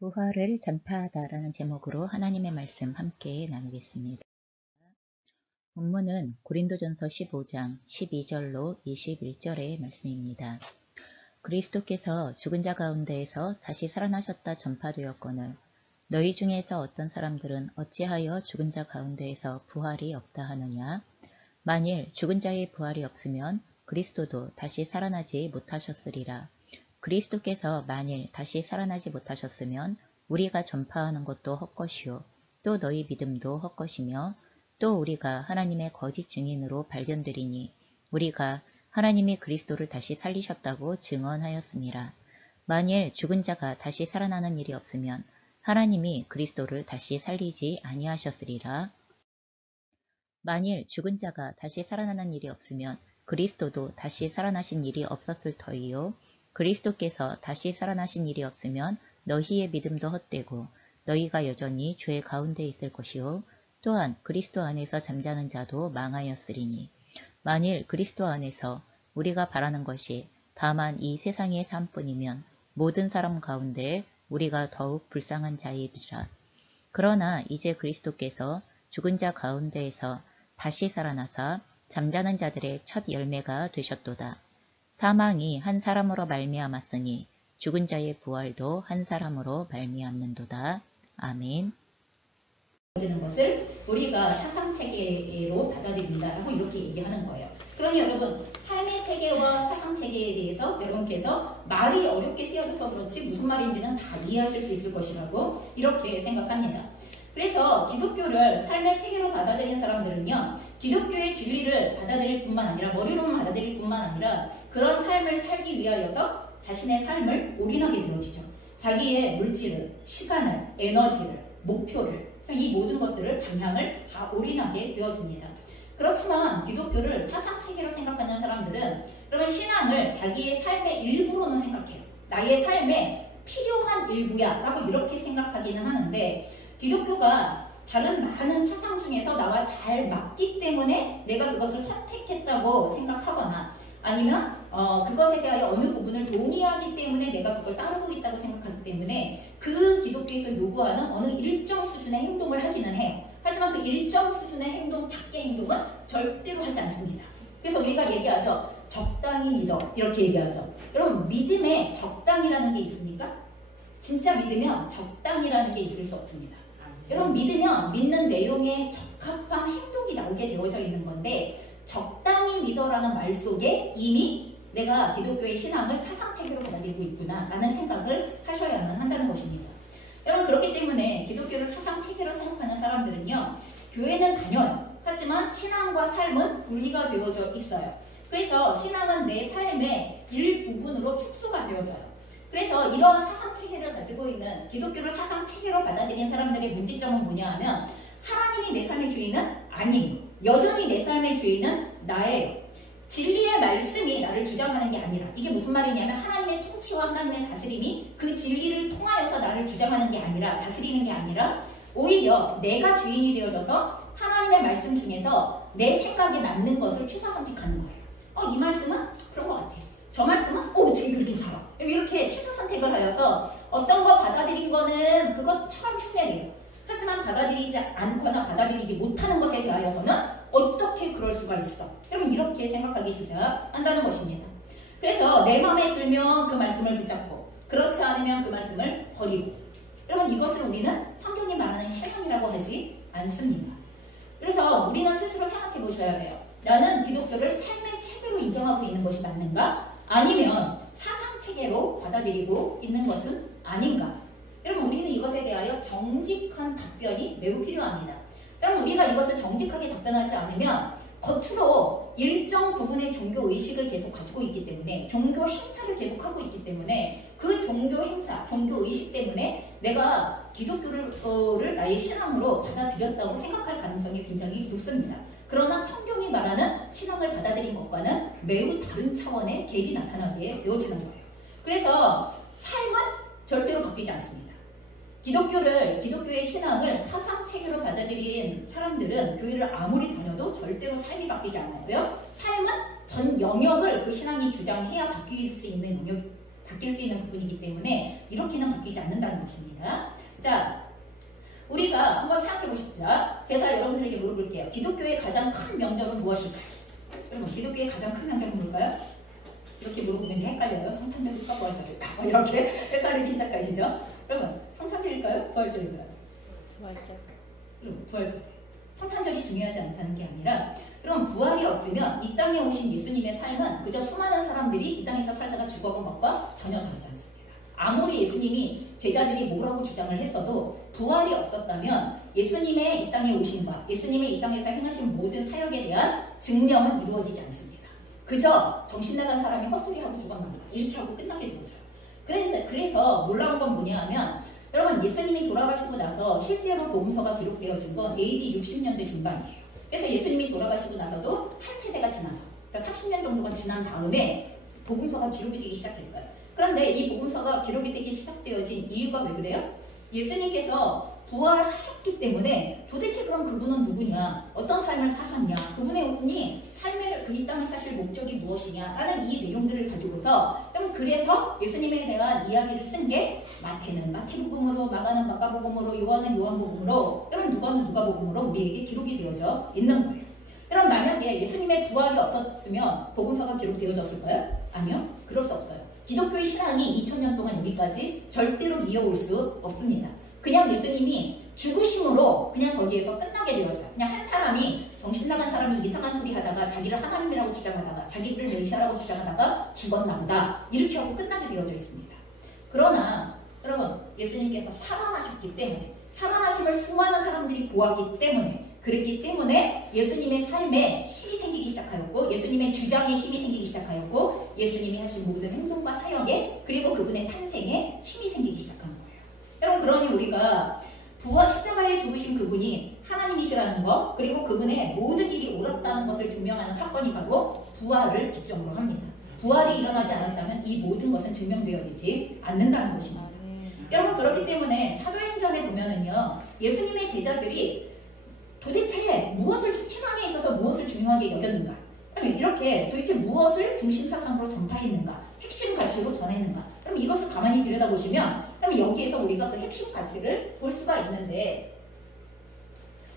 부활을 전파하다라는 제목으로 하나님의 말씀 함께 나누겠습니다. 본문은 고린도전서 15장 12절로 21절의 말씀입니다. 그리스도께서 죽은 자 가운데에서 다시 살아나셨다 전파되었거늘 너희 중에서 어떤 사람들은 어찌하여 죽은 자 가운데에서 부활이 없다 하느냐? 만일 죽은 자의 부활이 없으면 그리스도도 다시 살아나지 못하셨으리라. 그리스도께서 만일 다시 살아나지 못하셨으면 우리가 전파하는 것도 헛것이요 또 너희 믿음도 헛것이며 또 우리가 하나님의 거짓 증인으로 발견되리니 우리가 하나님이 그리스도를 다시 살리셨다고 증언하였음이라. 만일 죽은 자가 다시 살아나는 일이 없으면 하나님이 그리스도를 다시 살리지 아니하셨으리라. 만일 죽은 자가 다시 살아나는 일이 없으면 그리스도도 다시 살아나신 일이 없었을 터이요 그리스도께서 다시 살아나신 일이 없으면 너희의 믿음도 헛되고 너희가 여전히 죄 가운데 있을 것이요 또한 그리스도 안에서 잠자는 자도 망하였으리니 만일 그리스도 안에서 우리가 바라는 것이 다만 이 세상의 삶뿐이면 모든 사람 가운데 우리가 더욱 불쌍한 자이리라. 그러나 이제 그리스도께서 죽은 자 가운데에서 다시 살아나사 잠자는 자들의 첫 열매가 되셨도다. 사망이 한 사람으로 말미암았으니 죽은 자의 부활도 한 사람으로 말미암는도다. 아멘. 주는 것을 우리가 사상체계로 받아들인다라고 이렇게 얘기하는 거예요. 그러니 여러분 삶의 체계와 사상체계에 대해서 여러분께서 말이 어렵게 쓰여져서 그렇지 무슨 말인지는 다 이해하실 수 있을 것이라고 이렇게 생각합니다. 그래서 기독교를 삶의 체계로 받아들이는 사람들은요, 기독교의 진리를 받아들일 뿐만 아니라 머리로만 받아들일 뿐만 아니라 그런 삶을 살기 위하여서 자신의 삶을 올인하게 되어지죠. 자기의 물질을, 시간을, 에너지를, 목표를, 이 모든 것들을 방향을 다 올인하게 되어집니다. 그렇지만 기독교를 사상체계로 생각하는 사람들은 그러면 신앙을 자기의 삶의 일부로는 생각해요. 나의 삶에 필요한 일부야 라고 이렇게 생각하기는 하는데 기독교가 다른 많은 사상 중에서 나와 잘 맞기 때문에 내가 그것을 선택했다고 생각하거나 아니면 그것에 대하여 어느 부분을 동의하기 때문에 내가 그걸 따르고 있다고 생각하기 때문에 그 기독교에서 요구하는 어느 일정 수준의 행동을 하기는 해요. 하지만 그 일정 수준의 행동 밖의 행동은 절대로 하지 않습니다. 그래서 우리가 얘기하죠. 적당히 믿어. 이렇게 얘기하죠. 여러분 믿음에 적당이라는 게 있습니까? 진짜 믿으면 적당이라는 게 있을 수 없습니다. 여러분 믿으면 믿는 내용에 적합한 행동이 나오게 되어져 있는 건데 적당히 믿어라는 말 속에 이미 내가 기독교의 신앙을 사상체계로 받아들이고 있구나 라는 생각을 하셔야만 한다는 것입니다. 여러분 그렇기 때문에 기독교를 사상체계로 생각하는 사람들은요 교회는 다녀요. 하지만 신앙과 삶은 분리가 되어져 있어요. 그래서 신앙은 내 삶의 일부분으로 축소가 되어져요. 그래서 이러한 사상체계를 가지고 있는 기독교를 사상체계로 받아들이는 사람들의 문제점은 뭐냐 하면 하나님이 내 삶의 주인은 아니에요. 여전히 내 삶의 주인은 나예요. 진리의 말씀이 나를 주장하는 게 아니라 이게 무슨 말이냐면 하나님의 통치와 하나님의 다스림이 그 진리를 통하여서 나를 주장하는 게 아니라 다스리는 게 아니라 오히려 내가 주인이 되어져서 하나님의 말씀 중에서 내 생각에 맞는 것을 취사 선택하는 거예요. 이 말씀은 그런 것 같아. 저 말씀은 어떻게 그렇게 살아? 이렇게 취사 선택을 하여서 어떤 거 받아들인 거는 그것처럼 흉내내요. 하지만 받아들이지 않거나 받아들이지 못하는 것에 대하여서는 어떻게 그럴 수가 있어? 여러분 이렇게 생각하기 시작한다는 것입니다. 그래서 내 마음에 들면 그 말씀을 붙잡고 그렇지 않으면 그 말씀을 버리고 여러분 이것을 우리는 성경이 말하는 신앙이라고 하지 않습니다. 그래서 우리는 스스로 생각해 보셔야 돼요. 나는 기독교를 삶의 체계로 인정하고 있는 것이 맞는가? 아니면 사상체계로 받아들이고 있는 것은 아닌가? 여러분 우리는 이것에 대하여 정직한 답변이 매우 필요합니다. 여러분 우리가 이것을 정직하게 답변하지 않으면 겉으로 일정 부분의 종교 의식을 계속 가지고 있기 때문에 종교 행사를 계속 하고 있기 때문에 그 종교 행사, 종교 의식 때문에 내가 기독교를 나의 신앙으로 받아들였다고 생각할 가능성이 굉장히 높습니다. 그러나 성경이 말하는 신앙을 받아들인 것과는 매우 다른 차원의 갭이 나타나게 되어지는 거예요. 그래서 삶은 절대로 바뀌지 않습니다. 기독교의 신앙을 사상체계로 받아들인 사람들은 교회를 아무리 다녀도 절대로 삶이 바뀌지 않아요. 삶은 전 영역을 그 신앙이 주장해야 바뀔 수 있는 영역이 바뀔 수 있는 부분이기 때문에 이렇게는 바뀌지 않는다는 것입니다. 자, 우리가 한번 생각해 보십시다. 제가 여러분들에게 물어볼게요. 기독교의 가장 큰 명절은 무엇일까요? 여러분, 기독교의 가장 큰 명절은 뭘까요? 이렇게 물어보면 헷갈려요. 성탄절일까 부활절일까? 뭐 이렇게 헷갈리기 시작하시죠? 여러분, 성탄절일까요? 부활절일까요? 부활절. 성탄절이 중요하지 않다는 게 아니라, 그럼 부활이 없으면 이 땅에 오신 예수님의 삶은 그저 수많은 사람들이 이 땅에서 살다가 죽어간 것과 전혀 다르지 않습니다. 아무리 예수님이 제자들이 뭐라고 주장을 했어도 부활이 없었다면 예수님의 이 땅에 오심과 예수님의 이 땅에서 행하신 모든 사역에 대한 증명은 이루어지지 않습니다. 그저 정신나간 사람이 헛소리하고 죽어갑니다. 이렇게 하고 끝나게 되죠. 그래서 놀라운 건 뭐냐 하면, 여러분, 예수님이 돌아가시고 나서 실제로 복음서가 기록되어진 건 AD 60년대 중반이에요. 그래서 예수님이 돌아가시고 나서도 한 세대가 지나서, 그러니까 30년 정도가 지난 다음에 복음서가 기록이 되기 시작했어요. 그런데 이 복음서가 기록이 되기 시작되어진 이유가 왜 그래요? 예수님께서 부활하셨기 때문에 도대체 그럼 그분은 누구냐? 어떤 삶을 사셨냐? 그분이 삶을 이 땅을 사실 목적이 무엇이냐? 라는 이 내용들을 가지고서, 그래서 예수님에 대한 이야기를 쓴 게 마태는 마태복음으로, 마가는 마가복음으로, 요한은 요한복음으로, 여러분 누가는 누가복음으로 우리에게 기록이 되어져 있는 거예요. 여러분, 만약에 예수님의 부활이 없었으면 복음서가 기록되어졌을까요? 아니요. 그럴 수 없어요. 기독교의 신앙이 2000년 동안 여기까지 절대로 이어올 수 없습니다. 그냥 예수님이 죽으심으로 그냥 거기에서 끝나게 되어져요. 그냥 한 사람이, 정신나간 사람이 이상한 소리 하다가 자기를 하나님이라고 주장하다가 자기를 메시아라고 주장하다가 죽었나 보다, 이렇게 하고 끝나게 되어져 있습니다. 그러나 여러분, 예수님께서 살아나셨기 때문에, 살아나심을 수많은 사람들이 보았기 때문에, 그랬기 때문에 예수님의 삶에 힘이 생기기 시작하였고, 예수님의 주장에 힘이 생기기 시작하였고, 예수님이 하신 모든 행동과 사역에, 그리고 그분의 탄생에 힘이 생기기 시작한 거예요. 여러분, 그러니 우리가 부활 십자가에 죽으신 그분이 하나님이시라는 것, 그리고 그분의 모든 일이 옳았다는 것을 증명하는 사건이 바로 부활을 기점으로 합니다. 부활이 일어나지 않았다면 이 모든 것은 증명되어지지 않는다는 것입니다. 여러분, 그렇기 때문에 사도행전에 보면은요, 예수님의 제자들이 도대체 무엇을, 신앙에 있어서 무엇을 중요하게 여겼는가? 이렇게 도대체 무엇을 중심사상으로 전파했는가? 핵심 가치로 전했는가? 그럼 이것을 가만히 들여다보시면, 그럼 여기에서 우리가 그 핵심 가치를 볼 수가 있는데,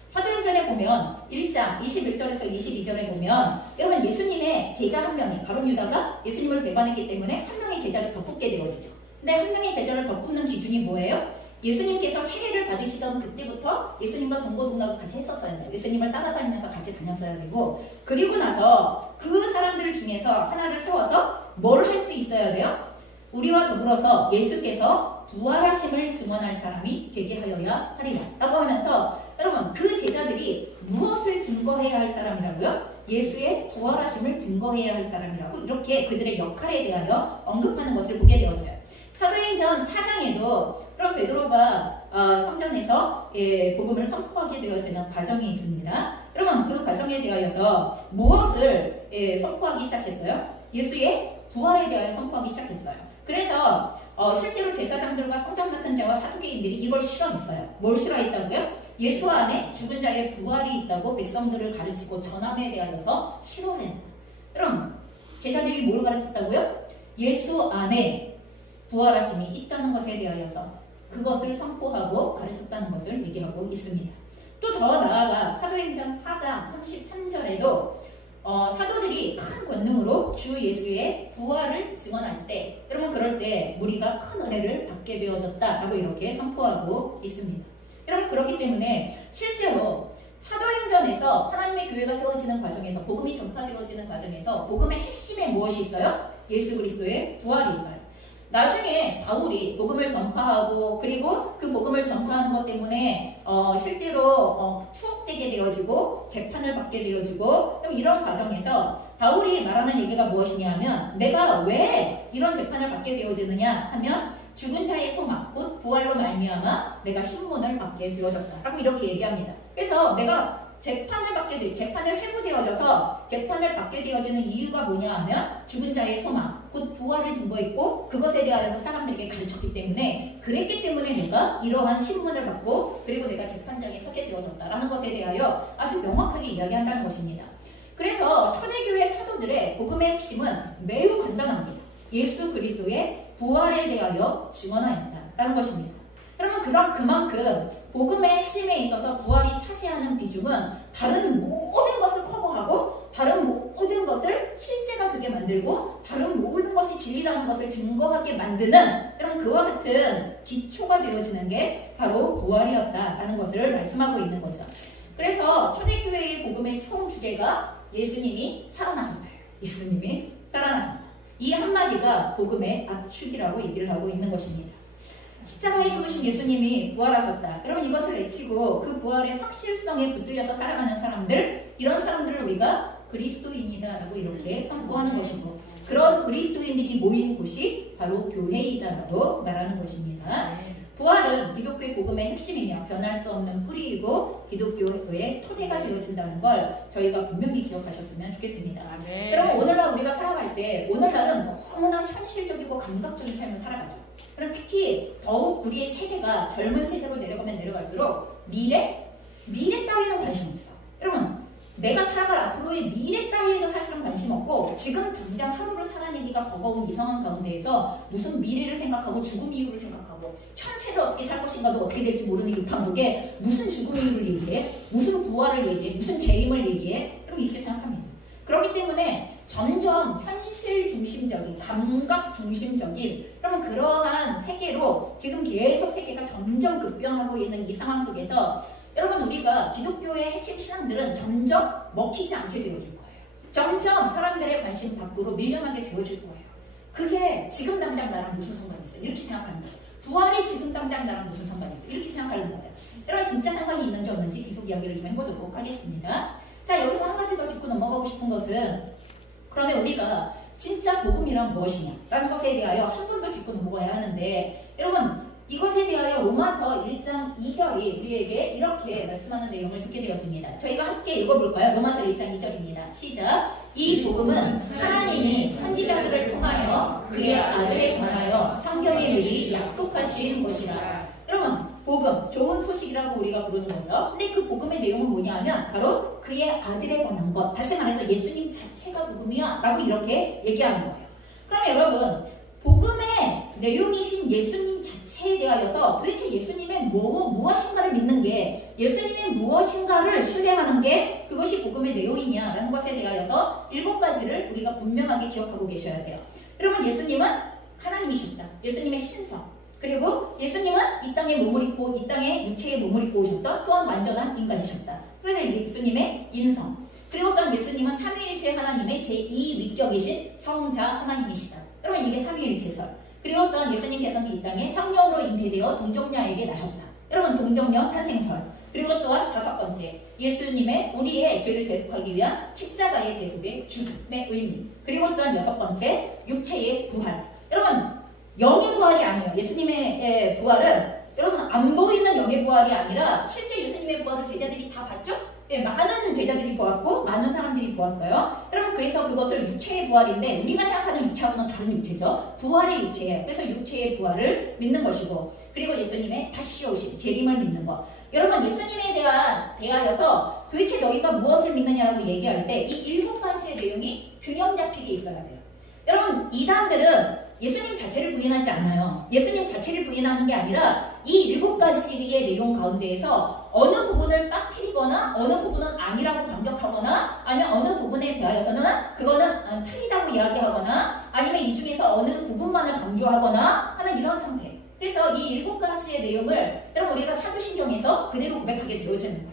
사도행전에 보면 1장 21절에서 22절에 보면, 여러분, 예수님의 제자 한 명이, 가룟 유다가 예수님을 배반했기 때문에 한 명의 제자를 더 뽑게 되어지죠. 근데 한 명의 제자를 더 뽑는 기준이 뭐예요? 예수님께서 세례를 받으시던 그때부터 예수님과 동고동락을 같이 했었어야 돼요. 예수님을 따라다니면서 같이 다녔어야 되고, 그리고 나서 그 사람들 중에서 하나를 세워서 뭘 할 수 있어야 돼요? 우리와 더불어서 예수께서 부활하심을 증언할 사람이 되게 하여야 하리라 라고 하면서, 여러분, 그 제자들이 무엇을 증거해야 할 사람이라고요? 예수의 부활하심을 증거해야 할 사람이라고, 이렇게 그들의 역할에 대하여 언급하는 것을 보게 되어져요. 사도행전 4장에도 그럼 베드로가 성전에서 복음을 선포하게 되어지는 과정이 있습니다. 여러분, 그 과정에 대하여서 무엇을 선포하기 시작했어요? 예수의 부활에 대하여 선포하기 시작했어요. 그래서 실제로 제사장들과 성전 맡은 자와 사두개인들이 이걸 싫어했어요. 뭘 싫어했다고요? 예수 안에 죽은 자의 부활이 있다고 백성들을 가르치고 전함에 대하여서 싫어했다. 그럼 제자들이 뭘 가르쳤다고요? 예수 안에 부활하심이 있다는 것에 대하여서 그것을 선포하고 가르쳤다는 것을 얘기하고 있습니다. 또 더 나아가 사도행전 4장 33절에도 사도들이 큰 권능으로 주 예수의 부활을 증언할 때, 여러분, 그럴 때 무리가 큰 은혜를 받게 되어졌다라고 이렇게 선포하고 있습니다. 여러분, 그렇기 때문에 실제로 사도행전에서 하나님의 교회가 세워지는 과정에서, 복음이 전파되어지는 과정에서 복음의 핵심에 무엇이 있어요? 예수 그리스도의 부활이 있어요. 나중에 바울이 복음을 전파하고, 그리고 그 복음을 전파하는 것 때문에 실제로 투옥되게 되어지고 재판을 받게 되어지고, 이런 과정에서 바울이 말하는 얘기가 무엇이냐 하면, 내가 왜 이런 재판을 받게 되어지느냐 하면, 죽은 자의 소망, 곧 부활로 말미암아 내가 신문을 받게 되어졌다라고 이렇게 얘기합니다. 그래서 내가 재판을 회부되어져서 재판을 받게 되어지는 이유가 뭐냐 하면, 죽은 자의 소망, 곧 부활을 증거했고 그것에 대하여서 사람들에게 가르쳤기 때문에, 그랬기 때문에 내가 이러한 신문을 받고, 그리고 내가 재판장에 서게 되어졌다라는 것에 대하여 아주 명확하게 이야기한다는 것입니다. 그래서 초대교회 사도들의 복음의 핵심은 매우 간단합니다. 예수 그리스도의 부활에 대하여 증언하였다라는 것입니다. 그러면 그만큼 복음의 핵심에 있어서 부활이 차지하는 비중은 다른 모든 것을 커버하고 다른 모든 것을 실제가 되게 만들고 다른 모든 것이 진리라는 것을 증거하게 만드는 이런 그와 같은 기초가 되어지는 게 바로 부활이었다라는 것을 말씀하고 있는 거죠. 그래서 초대교회의 복음의 총 주제가 예수님이 살아나셨어요. 예수님이 살아나셨다. 이 한마디가 복음의 압축이라고 얘기를 하고 있는 것입니다. 십자가에 죽으신 예수님이 부활하셨다. 여러분 이것을 외치고 그 부활의 확실성에 붙들려서 살아가는 사람들, 이런 사람들을 우리가 그리스도인이다라고 이렇게 선포하는 것이고, 그런 그리스도인들이 모인 곳이 바로 교회이다라고 말하는 것입니다. 부활은 기독교의 복음의 핵심이며 변할 수 없는 뿌리이고 기독교의 토대가 되어진다는 걸 저희가 분명히 기억하셨으면 좋겠습니다. 여러분 오늘날 우리가 살아갈 때 오늘날은 너무나 현실적이고 감각적인 삶을 살아가죠. 그럼 특히 더욱 우리의 세대가 젊은 세대로 내려가면 내려갈수록 미래 따위는 관심 없어. 여러분 내가 살아갈 앞으로의 미래 따위에도 사실은 관심 없고 지금 당장 하루를 살아내기가 버거운 이 상황 가운데에서 무슨 미래를 생각하고 죽음 이후를 생각하고 현세를 어떻게 살 것인가도 어떻게 될지 모르는 이 판국에 무슨 죽음 이후를 얘기해? 무슨 부활을 얘기해? 무슨 재림을 얘기해? 여러분 이렇게 생각합니다. 그렇기 때문에 점점 현실 중심적인, 감각 중심적인 그러한 세계로 지금 계속 세계가 점점 급변하고 있는 이 상황 속에서 여러분 우리가 기독교의 핵심 신앙들은 점점 먹히지 않게 되어질 거예요. 점점 사람들의 관심 밖으로 밀려나게 되어질 거예요. 그게 지금 당장 나랑 무슨 상관이 있어? 이렇게 생각하는 거예요. 부활이 지금 당장 나랑 무슨 상관이 있어? 이렇게 생각하는 거예요. 여러분 진짜 상관이 있는지 없는지 계속 이야기를 좀 해보도록 하겠습니다. 자 여기서 한 가지 더 짚고 넘어가고 싶은 것은 그러면 우리가 진짜 복음이란 무엇이냐 라는 것에 대하여 한 번 더 짚고 넘어가야 하는데 여러분 이것에 대하여 로마서 1장 2절이 우리에게 이렇게 말씀하는 내용을 듣게 되었습니다. 저희가 함께 읽어볼까요? 로마서 1장 2절입니다. 시작! 이 복음은 하나님이 선지자들을 통하여 그의 아들에 관하여 성경에 미리 약속하신 것이라. 여러분 복음, 좋은 소식이라고 우리가 부르는 거죠. 근데 그 복음의 내용은 뭐냐 하면 바로 그의 아들에 관한 것. 다시 말해서 예수님 자체가 복음이야 라고 이렇게 얘기하는 거예요. 그럼 여러분 복음의 내용이신 예수님 자체에 대하여서 도대체 예수님의 무엇인가를 믿는 게 예수님의 무엇인가를 신뢰하는 게 그것이 복음의 내용이냐라는 것에 대하여서 7가지를 우리가 분명하게 기억하고 계셔야 돼요. 여러분 예수님은 하나님이십니다. 예수님의 신성. 그리고 예수님은 이 땅에 몸을 입고 이 땅에 육체의 몸을 입고 오셨던 또한 완전한 인간이셨다. 그래서 예수님의 인성. 그리고 또한 예수님은 삼위일체 하나님의 제2위격이신 성자 하나님이시다. 여러분 이게 삼위일체설. 그리고 또한 예수님께서는 이 땅에 성령으로 잉태되어 동정녀에게 나셨다. 여러분 동정녀 탄생설. 그리고 또한 5번째 예수님의 우리의 죄를 대속하기 위한 십자가의 대속의 죽음의 의미. 그리고 또한 6번째 육체의 부활. 여러분 영의 부활이 아니에요. 예수님의 부활은 여러분 안 보이는 영의 부활이 아니라 실제 예수님의 부활을 제자들이 다 봤죠? 네, 많은 제자들이 보았고 많은 사람들이 보았어요. 여러분 그래서 그것을 육체의 부활인데 우리가 생각하는 육체하고는 다른 육체죠. 부활의 육체예요. 그래서 육체의 부활을 믿는 것이고 그리고 예수님의 다시 오신 재림을 믿는 것. 여러분 예수님에 대하여서 도대체 너희가 무엇을 믿느냐라고 얘기할 때 이 7가지의 내용이 균형 잡히게 있어야 돼요. 여러분 이단들은 예수님 자체를 부인하지 않아요. 예수님 자체를 부인하는 게 아니라 이 7가지의 내용 가운데에서 어느 부분을 빠뜨리거나 어느 부분은 아니라고 반격하거나 아니면 어느 부분에 대하여서는 그거는 틀리다고 이야기하거나 아니면 이 중에서 어느 부분만을 강조하거나 하는 이런 상태. 그래서 이 7가지의 내용을 여러분 우리가 사도신경에서 그대로 고백하게 되어지는 거예요.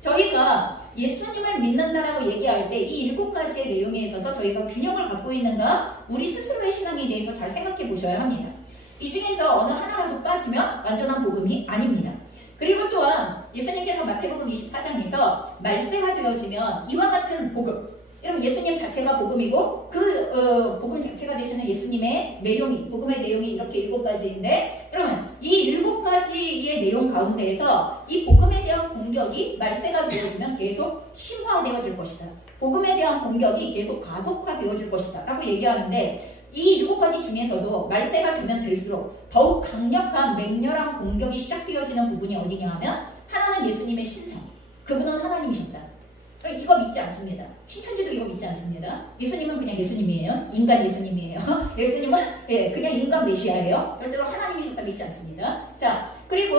저희가 예수님을 믿는다라고 얘기할 때 이 7가지의 내용에 있어서 저희가 균형을 갖고 있는가 우리 스스로의 신앙에 대해서 잘 생각해 보셔야 합니다. 이 중에서 어느 하나라도 빠지면 완전한 복음이 아닙니다. 그리고 또한 예수님께서 마태복음 24장에서 말세가 되어지면 이와 같은 복음, 여러분 예수님 자체가 복음이고 그 복음 자체가 되시는 예수님의 내용이 복음의 내용이 이렇게 7가지인데 여러분 이 7가지의 내용 가운데에서 이 복음에 대한 공격이 말세가 되어지면 계속 심화되어질 것이다. 복음에 대한 공격이 계속 가속화되어질 것이다 라고 얘기하는데 이 7가지 중에서도 말세가 되면 될수록 더욱 강력한 맹렬한 공격이 시작되어지는 부분이 어디냐 하면 하나는 예수님의 신성, 그분은 하나님이십니다. 이거 믿지 않습니다. 신천지도 이거 믿지 않습니다. 예수님은 그냥 예수님이에요. 인간 예수님이에요. 예수님은 그냥 인간 메시아예요. 절대로 하나님이셨다 믿지 않습니다. 자, 그리고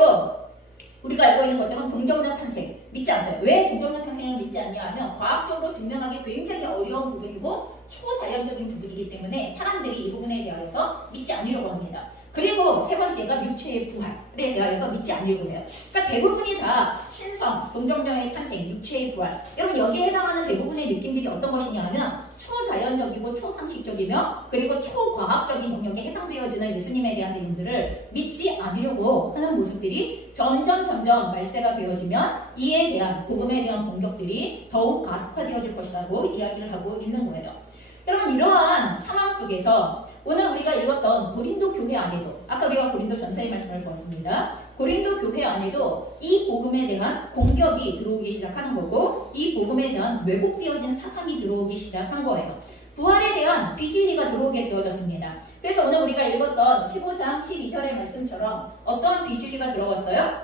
우리가 알고 있는 것처럼 동정녀 탄생 믿지 않아요. 왜 동정녀 탄생을 믿지 않냐 하면 과학적으로 증명하기 굉장히 어려운 부분이고 초자연적인 부분이기 때문에 사람들이 이 부분에 대하여서 믿지 않으려고 합니다. 그리고 세 번째가 육체의 부활에 대하여서 믿지 않으려고 해요. 그러니까 대부분이 다 신성, 동정녀의 탄생, 육체의 부활. 여러분 여기에 해당하는 대부분의 느낌들이 어떤 것이냐 하면 초자연적이고 초상식적이며 그리고 초과학적인 영역에 해당되어지는 예수님에 대한 내용들을 믿지 않으려고 하는 모습들이 점점 말세가 되어지면 이에 대한 복음에 대한 공격들이 더욱 가속화되어질 것이라고 이야기를 하고 있는 거예요. 여러분 이러한 상황 속에서 오늘 우리가 읽었던 고린도 교회 안에도 아까 우리가 고린도 전서의 말씀을 보았습니다. 고린도 교회 안에도 이 복음에 대한 공격이 들어오기 시작하는 거고 이 복음에 대한 왜곡되어진 사상이 들어오기 시작한 거예요. 부활에 대한 비진리가 들어오게 되어졌습니다. 그래서 오늘 우리가 읽었던 15장 12절의 말씀처럼 어떠한 비진리가 들어왔어요?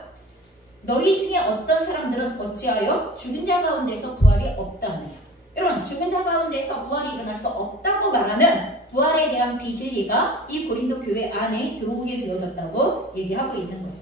너희 중에 어떤 사람들은 어찌하여 죽은 자 가운데서 부활이 없다 하네요. 여러분 죽은 자 가운데서 부활이 일어날 수 없다고 말하는 부활에 대한 비진리가 이 고린도 교회 안에 들어오게 되어졌다고 얘기하고 있는 거예요.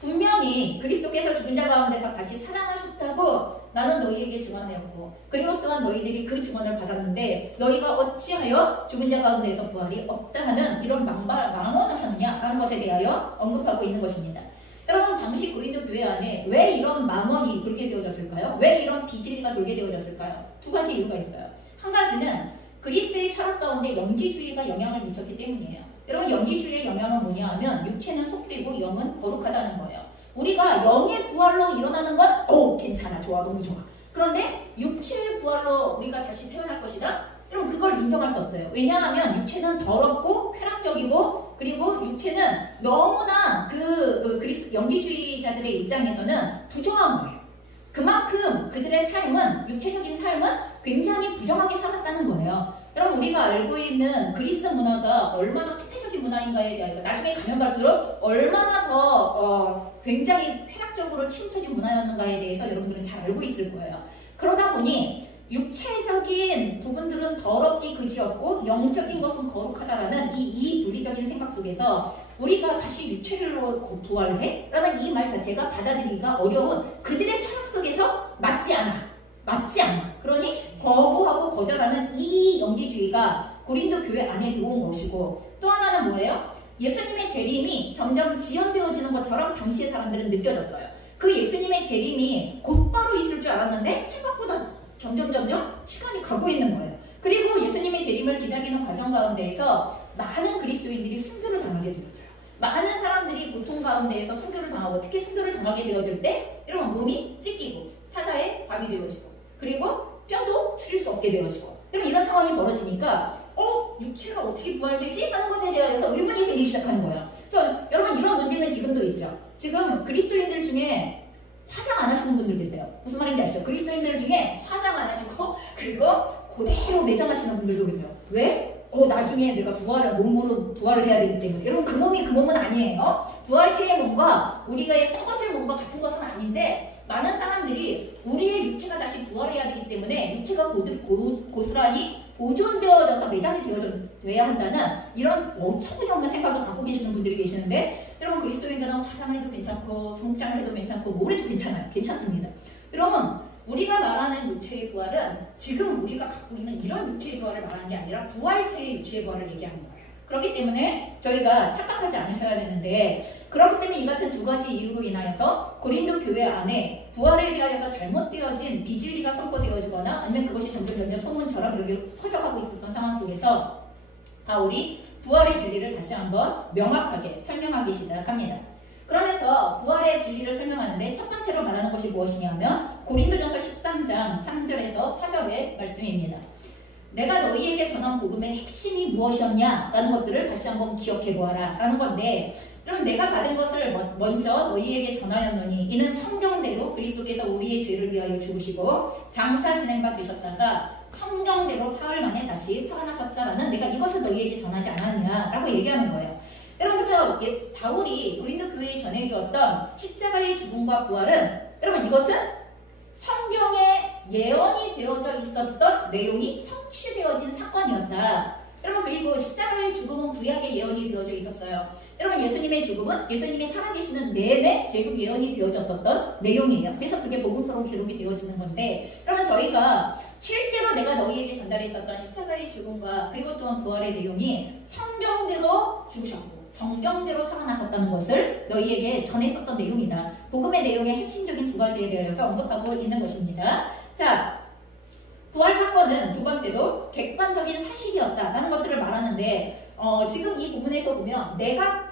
분명히 그리스도께서 죽은 자 가운데서 다시 살아나셨다고 나는 너희에게 증언하였고 그리고 또한 너희들이 그 증언을 받았는데 너희가 어찌하여 죽은 자 가운데서 부활이 없다 하는 이런 망언을 하느냐라는 것에 대하여 언급하고 있는 것입니다. 여러분 당시 고린도 교회 안에 왜 이런 망언이 돌게 되어졌을까요? 왜 이런 비진리가 돌게 되어졌을까요? 두 가지 이유가 있어요. 한 가지는 그리스의 철학 가운데 영지주의가 영향을 미쳤기 때문이에요. 여러분 영지주의의 영향은 뭐냐 하면 육체는 속되고 영은 거룩하다는 거예요. 우리가 영의 부활로 일어나는 건 괜찮아 좋아 너무 좋아. 그런데 육체의 부활로 우리가 다시 태어날 것이다? 여러분 그걸 인정할 수 없어요. 왜냐하면 육체는 더럽고 쾌락적이고 그리고 육체는 너무나 그리스 영지주의자들의 입장에서는 부정한 거예요. 그만큼 그들의 삶은 육체적인 삶은 굉장히 부정하게 살았다는 거예요. 여러분 우리가 알고 있는 그리스 문화가 얼마나 퇴폐적인 문화인가에 대해서 나중에 가면 갈수록 얼마나 더 굉장히 쾌락적으로 치우쳐진 문화였는가에 대해서 여러분들은 잘 알고 있을 거예요. 그러다 보니 육체적인 부분들은 더럽기 그지없고 영적인 것은 거룩하다라는 이 분리적인 생각 속에서 우리가 다시 육체로 부활해? 라는 이 말 자체가 받아들이기가 어려운 그들의 철학 속에서 맞지 않아. 그러니 거부하고 거절하는 이 영지주의가 고린도 교회 안에 들어온 것이고 또 하나는 뭐예요? 예수님의 재림이 점점 지연되어지는 것처럼 당시의 사람들은 느껴졌어요. 그 예수님의 재림이 곧바로 있을 줄 알았는데 생각보다 점점 시간이 가고 있는 거예요. 그리고 예수님의 재림을 기다리는 과정 가운데에서 많은 그리스도인들이 순교를 당하게 되어져요. 많은 사람들이 고통 가운데에서 순교를 당하고 특히 순교를 당하게 되어질 때 여러분 몸이 찢기고 사자에 밥이 되어지고 그리고 뼈도 추릴 수 없게 되어지고 여러분 이런 상황이 벌어지니까 육체가 어떻게 부활되지? 하는 것에 대해서 의문이 생기기 시작하는 거예요. 그래서 여러분 이런 논쟁은 지금도 있죠. 지금 그리스도인들 중에 화장 안 하시는 분들 계세요. 무슨 말인지 아시죠? 그리스도인들 중에 화장 안 하시고 그리고 그대로 매장하시는 분들도 계세요. 왜? 나중에 내가 몸으로 부활을 해야 되기 때문에. 여러분 그 몸은 아니에요. 부활체의 몸과 우리가 썩어질 몸과 같은 것은 아닌데 많은 사람들이 우리의 육체가 다시 부활해야 되기 때문에 육체가 고스란히 보존되어져서 매장이 되어야 한다는 이런 어처구니없는 생각을 갖고 계시는 분들이 계시는데 여러분 그리스도인들은 화장을 해도 괜찮고 성장을 해도 괜찮고 뭘 해도 괜찮습니다. 여러분 우리가 말하는 육체의 부활은 지금 우리가 갖고 있는 이런 육체의 부활을 말하는 게 아니라 부활체의 육체의 부활을 얘기하는 거예요. 그렇기 때문에 저희가 착각하지 않으셔야 되는데 그렇기 때문에 이 같은 두 가지 이유로 인하여서 고린도 교회 안에 부활에 대하여서 잘못되어진 비진리가 선포되어지거나 아니면 그것이 점점 소문처럼 이렇게 퍼져가고 있었던 상황 속에서 바울이 부활의 진리를 다시 한번 명확하게 설명하기 시작합니다. 그러면서 부활의 진리를 설명하는데 첫 번째로 말하는 것이 무엇이냐면 고린도전서 13장 3절에서 4절의 말씀입니다. 내가 너희에게 전한 복음의 핵심이 무엇이었냐? 라는 것들을 다시 한번 기억해보아라 라는 건데 그럼 내가 받은 것을 먼저 너희에게 전하였노니 이는 성경대로 그리스도께서 우리의 죄를 위하여 죽으시고 장사 진행바 되셨다가 성경대로 사흘 만에 다시 살아나셨다라는 내가 이것을 너희에게 전하지 않았냐라고 얘기하는 거예요. 여러분 그래서 바울이 고린도 교회에 전해주었던 십자가의 죽음과 부활은 여러분 이것은 성경의 예언이 되어져 있었던 내용이 성취되어진 사건이었다. 여러분, 그리고 십자가의 죽음은 구약의 예언이 되어져 있었어요. 여러분, 예수님의 죽음은 예수님이 살아계시는 내내 계속 예언이 되어졌었던 내용이에요. 그래서 그게 복음서로 기록이 되어지는 건데, 여러분, 저희가 실제로 내가 너희에게 전달했었던 십자가의 죽음과 그리고 또한 부활의 내용이 성경대로 죽으셨고 성경대로 살아나셨다는 것을 너희에게 전했었던 내용이다. 복음의 내용의 핵심적인 두 가지에 대해서 언급하고 있는 것입니다. 자, 부활 사건은 두 번째로 객관적인 사실이었다라는 것들을 말하는데, 지금 이 부분에서 보면 내가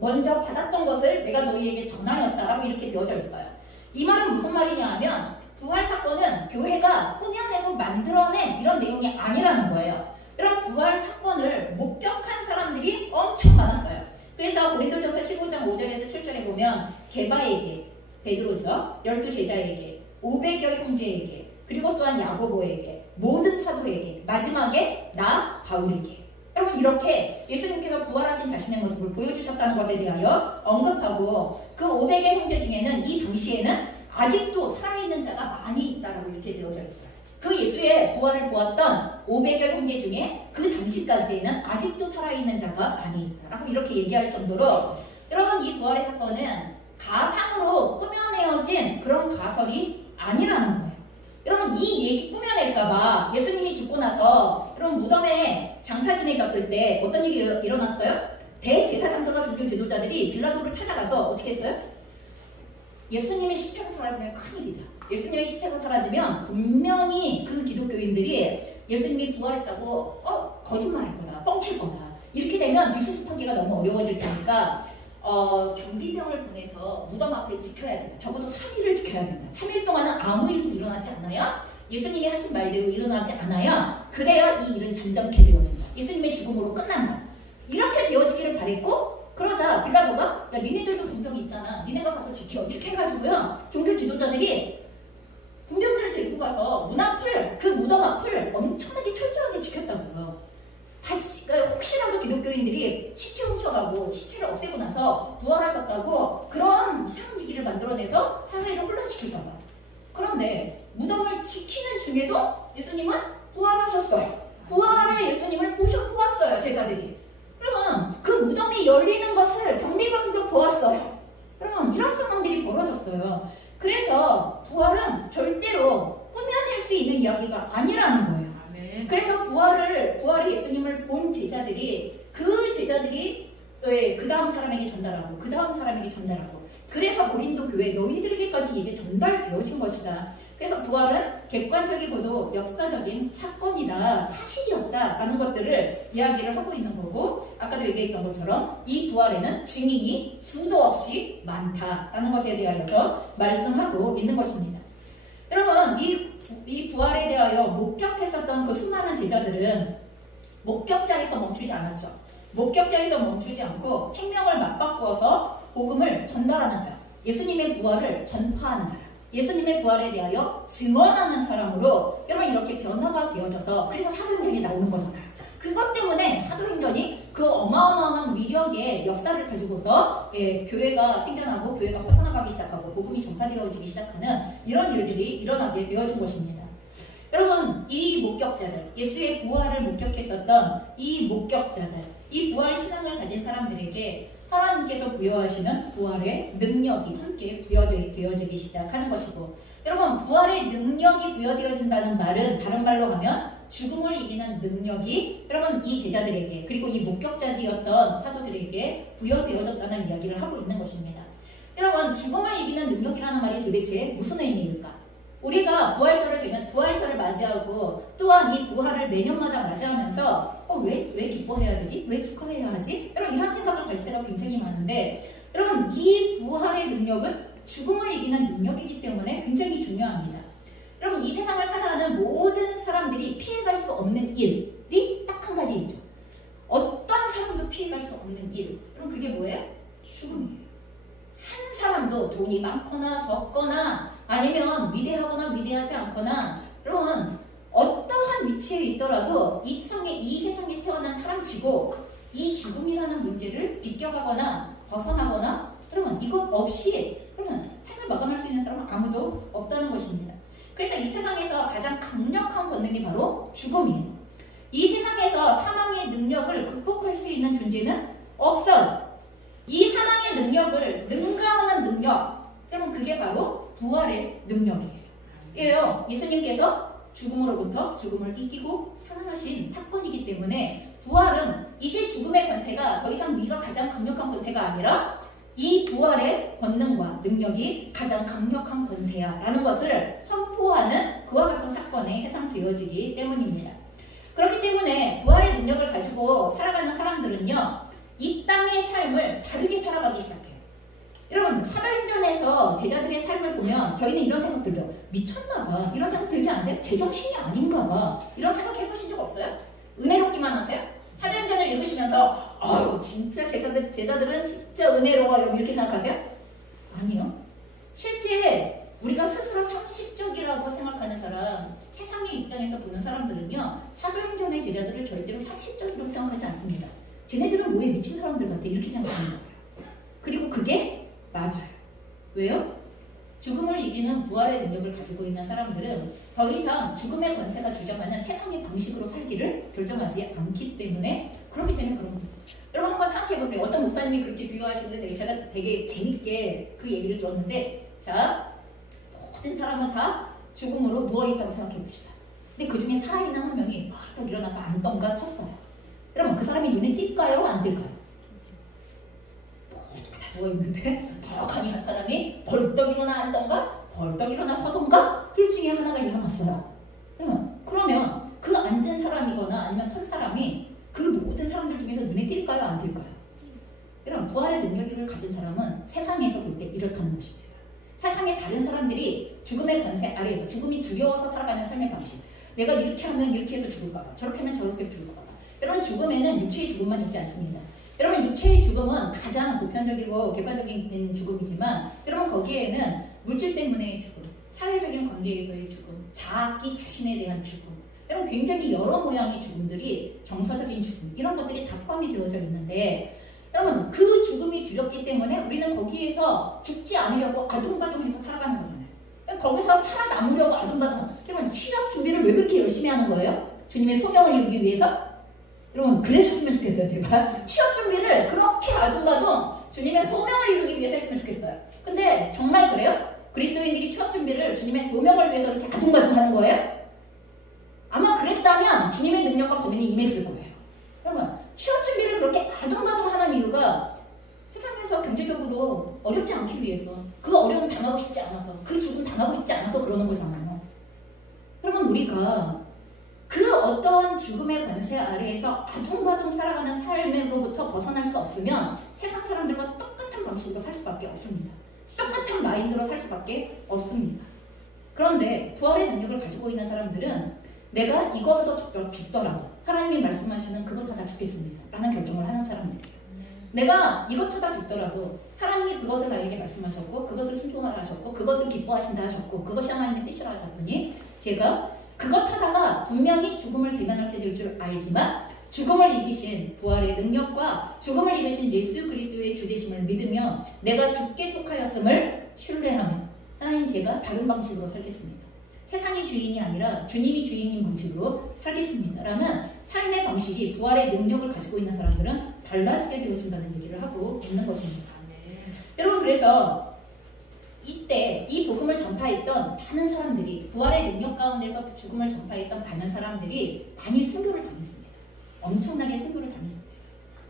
먼저 받았던 것을 내가 너희에게 전하였다라고 이렇게 되어져 있어요. 이 말은 무슨 말이냐 하면 부활 사건은 교회가 꾸며내고 만들어낸 이런 내용이 아니라는 거예요. 이런 부활 사건을 목격한 사람들이 엄청 많았어요. 그래서 고린도전서 15장 5절에서 7절에 보면 게바에게, 베드로죠, 12제자에게, 500여 형제에게, 그리고 또한 야고보에게, 모든 사도에게, 마지막에 나 바울에게, 여러분, 이렇게 예수님께서 부활하신 자신의 모습을 보여주셨다는 것에 대하여 언급하고, 그 500의 형제 중에는 이 당시에는 아직도 살아있는 자가 많이 있다라고 이렇게 되어져 있어요. 그 예수의 부활을 보았던 500여 형제 중에 그 당시까지에는 아직도 살아있는 자가 많이 있다라고 이렇게 얘기할 정도로, 여러분, 이 부활의 사건은 가상으로 꾸며내어진 그런 가설이 아니라는 거예요. 여러분, 이 얘기 꾸며낼까봐 예수님이 죽고 나서 여러분 무덤에 장사 지내셨을 때 어떤 일이 일어났어요? 대제사장들과 종교 지도자들이 빌라도를 찾아가서 어떻게 했어요? 예수님의 시체가 사라지면 큰일이다. 예수님의 시체가 사라지면 분명히 그 기독교인들이 예수님이 부활했다고 거짓말할 거다, 뻥칠 거다. 이렇게 되면 뒤수습하기가 너무 어려워질 테니까 경비병을 보내서 무덤 앞을 지켜야 된다. 적어도 3일을 지켜야 된다. 3일 동안은 아무 일도 일어나지 않아야, 예수님이 하신 말대로 일어나지 않아야, 그래야 이 일은 잠잠케 되어진다. 예수님의 죽음으로 끝난다. 이렇게 되어지기를 바랬고, 그러자 빌라도가 야, 니네들도 군병이 있잖아. 니네가 가서 지켜. 이렇게 해가지고요, 종교 지도자들이 군병들을 데리고 가서 문 앞을, 그 무덤 앞을 엄청나게 철저하게 지켰다고요. 그러니까 혹시라도 기독교인들이 시체 훔쳐가고 시체를 없애고 나서 부활하셨다고 그런 이상한 얘기를 만들어내서 사회를 혼란시킬까봐. 그런데 무덤을 지키는 중에도 예수님은 부활하셨어요. 부활의 예수님을 보았어요, 제자들이. 그러면 그 무덤이 열리는 것을 경비병도 보았어요. 그러면 이런 상황들이 벌어졌어요. 그래서 부활은 절대로 꾸며낼 수 있는 이야기가 아니라는 거예요. 그래서 부활의 예수님을 본 제자들이, 그 제자들이 그 다음 사람에게 전달하고 그 다음 사람에게 전달하고, 그래서 고린도 교회 너희들에게까지 이게 전달되어진 것이다. 그래서 부활은 객관적이고도 역사적인 사건이다, 사실이었다라는 것들을 이야기를 하고 있는 거고, 아까도 얘기했던 것처럼 이 부활에는 증인이 수도 없이 많다라는 것에 대하여서 말씀하고 있는 것입니다. 여러분, 이 부활에 대하여 목격했었던 그 수많은 제자들은 목격자에서 멈추지 않았죠. 목격자에서 멈추지 않고 생명을 맞바꾸어서 복음을 전달하는 사람, 예수님의 부활을 전파하는 사람, 예수님의 부활에 대하여 증언하는 사람으로 여러분 이렇게 변화가 되어져서, 그래서 사도행전이 나오는 거잖아요. 그것 때문에 사도행전이 그 어마어마한 위력의 역사를 가지고서 교회가 생겨나고 교회가 퍼져나가기 시작하고 복음이 전파되어지기 시작하는 이런 일들이 일어나게 되어진 것입니다. 여러분, 이 목격자들, 예수의 부활을 목격했었던 이 목격자들, 이 부활 신앙을 가진 사람들에게 하나님께서 부여하시는 부활의 능력이 함께 부여되어지기 시작하는 것이고, 여러분, 부활의 능력이 부여되어진다는 말은 다른 말로 하면 죽음을 이기는 능력이 여러분 이 제자들에게, 그리고 이 목격자들이었던 사도들에게 부여되어졌다는 이야기를 하고 있는 것입니다. 여러분, 죽음을 이기는 능력이라는 말이 도대체 무슨 의미일까? 우리가 부활절을 되면 부활절을 맞이하고 또한 이 부활을 매년마다 맞이하면서 왜 기뻐해야 되지? 왜 축하해야 하지? 여러분, 이런 생각을 가질 때가 굉장히 많은데, 여러분, 이 부활의 능력은 죽음을 이기는 능력이기 때문에 굉장히 중요합니다. 여러분, 이 세상을 살아가는 모든 사람들이 피해갈 수 없는 일이 딱 한 가지이죠. 어떤 사람도 피해갈 수 없는 일. 그럼 그게 뭐예요? 죽음이에요. 한 사람도 돈이 많거나 적거나 아니면 위대하거나 위대하지 않거나, 여러분 어떠한 위치에 있더라도 이 세상에 태어난 사람치고 이 죽음이라는 문제를 비껴가거나 벗어나거나, 여러분 이것 없이 여러분 삶을 마감할 수 있는 사람은 아무도 없다는 것입니다. 그래서 이 세상에서 가장 강력한 권능이 바로 죽음이에요. 이 세상에서 사망의 능력을 극복할 수 있는 존재는 없어요. 이 사망의 능력을 능가하는 능력, 그럼 그게 바로 부활의 능력이에요. 예수님께서 죽음으로부터 죽음을 이기고 살아나신 사건이기 때문에 부활은 이제 죽음의 권세가 더 이상 네가 가장 강력한 권세가 아니라 이 부활의 권능과 능력이 가장 강력한 권세야 라는 것을 선포하는 그와 같은 사건에 해당되어지기 때문입니다. 그렇기 때문에 부활의 능력을 가지고 살아가는 사람들은요, 이 땅의 삶을 다르게 살아가기 시작해요. 여러분, 사도행전에서 제자들의 삶을 보면 저희는 이런 생각 들죠. 미쳤나봐. 이런 생각 들지 않으세요? 제정신이 아닌가봐. 이런 생각 해보신 적 없어요? 은혜롭기만 하세요? 사도행전을 읽으시면서 아유 진짜 제자들은 진짜 은혜로워 이렇게 생각하세요? 아니요. 실제 우리가 스스로 상식적이라고 생각하는 사람, 세상의 입장에서 보는 사람들은요, 사도행전의 제자들을 절대로 상식적으로 생각하지 않습니다. 쟤네들은 뭐에 미친 사람들 같아 이렇게 생각하는 거예요. 그리고 그게 맞아요. 왜요? 죽음을 이기는 부활의 능력을 가지고 있는 사람들은 더 이상 죽음의 권세가 주장하는 세상의 방식으로 살기를 결정하지 않기 때문에, 그렇기 때문에 그런 겁니다. 여러분 한번 생각해보세요. 어떤 목사님이 그렇게 비유하시는데 제가 되게 재밌게 그 얘기를 들었는데, 자, 모든 사람은 다 죽음으로 누워있다고 생각해봅시다. 근데 그 중에 살아있는 한 명이 벌떡 일어나서 앉던가 섰어요. 여러분 그 사람이 눈에 띌까요? 안 띌까요? 누워있는데 덕하니 한 사람이 벌떡 일어나 앉던가 벌떡 일어나 서던가 둘 중에 하나가 일어났어요. 그러면 그 앉은 사람이거나 아니면 선 사람이 그 모든 사람들 중에서 눈에 띌까요? 안 띌까요? 여러분 부활의 능력을 가진 사람은 세상에서 볼 때 이렇다는 것입니다. 세상의 다른 사람들이 죽음의 권세 아래에서 죽음이 두려워서 살아가는 삶의 방식, 내가 이렇게 하면 이렇게 해서 죽을까봐, 저렇게 하면 저렇게 죽을까봐. 여러분 죽음에는 육체의 죽음만 있지 않습니다. 여러분 육체의 죽음은 가장 보편적이고 객관적인 죽음이지만, 여러분 거기에는 물질 때문의 죽음, 사회적인 관계에서의 죽음, 자기 자신에 대한 죽음, 여러분 굉장히 여러 모양의 죽음들이, 정서적인 죽음, 이런 것들이 다 포함이 되어져 있는데, 여러분 그 죽음이 두렵기 때문에 우리는 거기에서 죽지 않으려고 아둥바둥해서 살아가는 거잖아요. 거기서 살아남으려고 아둥바둥. 여러분 취업 준비를 왜 그렇게 열심히 하는 거예요? 주님의 소명을 이루기 위해서? 여러분 그러셨으면 좋겠어요. 제가 취업 준비를 그렇게 아둥바둥 주님의 소명을 이루기 위해서 했으면 좋겠어요. 근데 정말 그래요? 그리스도인들이 취업 준비를 주님의 소명을 위해서 이렇게 아둥바둥 하는 거예요? 아마 그랬다면 주님의 능력과 권능이 임했을 거예요. 여러분 취업 준비를 그렇게 아둥바둥 하는 이유가 세상에서 경제적으로 어렵지 않기 위해서, 그 어려움 당하고 싶지 않아서, 그 죽음 당하고 싶지 않아서 그러는 거잖아요. 여러분 우리가 그 어떠한 죽음의 권세 아래에서 아둥바둥 살아가는 삶으로부터 벗어날 수 없으면 세상 사람들과 똑같은 방식으로 살 수밖에 없습니다. 똑같은 마인드로 살 수밖에 없습니다. 그런데 부활의 능력을 가지고 있는 사람들은 내가 이거라도 죽더라도 하나님이 말씀하시는 그것 하다 죽겠습니다 라는 결정을 하는 사람들이에요. 내가 이것 하다 죽더라도 하나님이 그것을 나에게 말씀하셨고 그것을 순종하라 하셨고 그것을 기뻐하신다 하셨고 그것이 하나님의 뜻이라 하셨으니 제가 그것 하다가 분명히 죽음을 대면하게 될 줄 알지만 죽음을 이기신 부활의 능력과 죽음을 이기신 예수 그리스도의 주되심을 믿으며 내가 주께 속하였음을 신뢰하며 하나님 제가 다른 방식으로 살겠습니다. 세상이 주인이 아니라 주님이 주인인 방식으로 살겠습니다 라는 삶의 방식이 부활의 능력을 가지고 있는 사람들은 달라지게 되어진다는 얘기를 하고 있는 것입니다. 여러분 그래서 이때 이 복음을 전파했던 많은 사람들이, 부활의 능력 가운데서 죽음을 전파했던 많은 사람들이 많이 순교를 당했습니다. 엄청나게 순교를 당했습니다.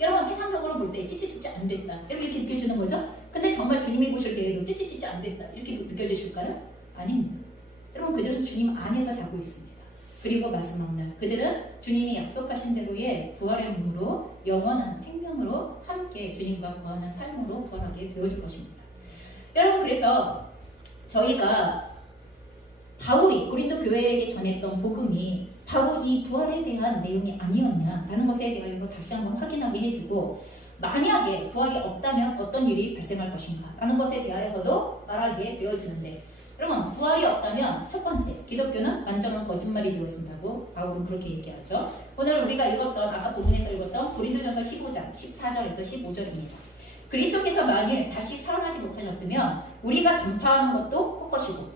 여러분 세상적으로 볼 때 찌찌찌찌 안 됐다 이렇게 느껴지는 거죠? 근데 정말 주님이 보실 때에도 찌찌찌찌 안 됐다 이렇게 느껴지실까요? 아닙니다. 여러분 그들은 주님 안에서 자고 있습니다. 그리고 마지막 날 그들은 주님이 약속하신 대로의 부활의 몸으로 영원한 생명으로 함께 주님과 거하는 삶으로 부활하게 되어질 것입니다. 여러분 그래서 저희가 바울이 고린도 교회에게 전했던 복음이 바로 이 부활에 대한 내용이 아니었냐라는 것에 대해서 다시 한번 확인하게 해주고, 만약에 부활이 없다면 어떤 일이 발생할 것인가 라는 것에 대하여서도 말하게 되어지는데, 여러분 부활이 없다면 첫 번째 기독교는 완전한 거짓말이 되어진다고 바울은 그렇게 얘기하죠. 오늘 우리가 읽었던 아까 본문에서 읽었던 고린도전서 15장 14절에서 15절입니다. 그리스도께서 만일 다시 살아나지 못하셨으면 우리가 전파하는 것도 헛것이고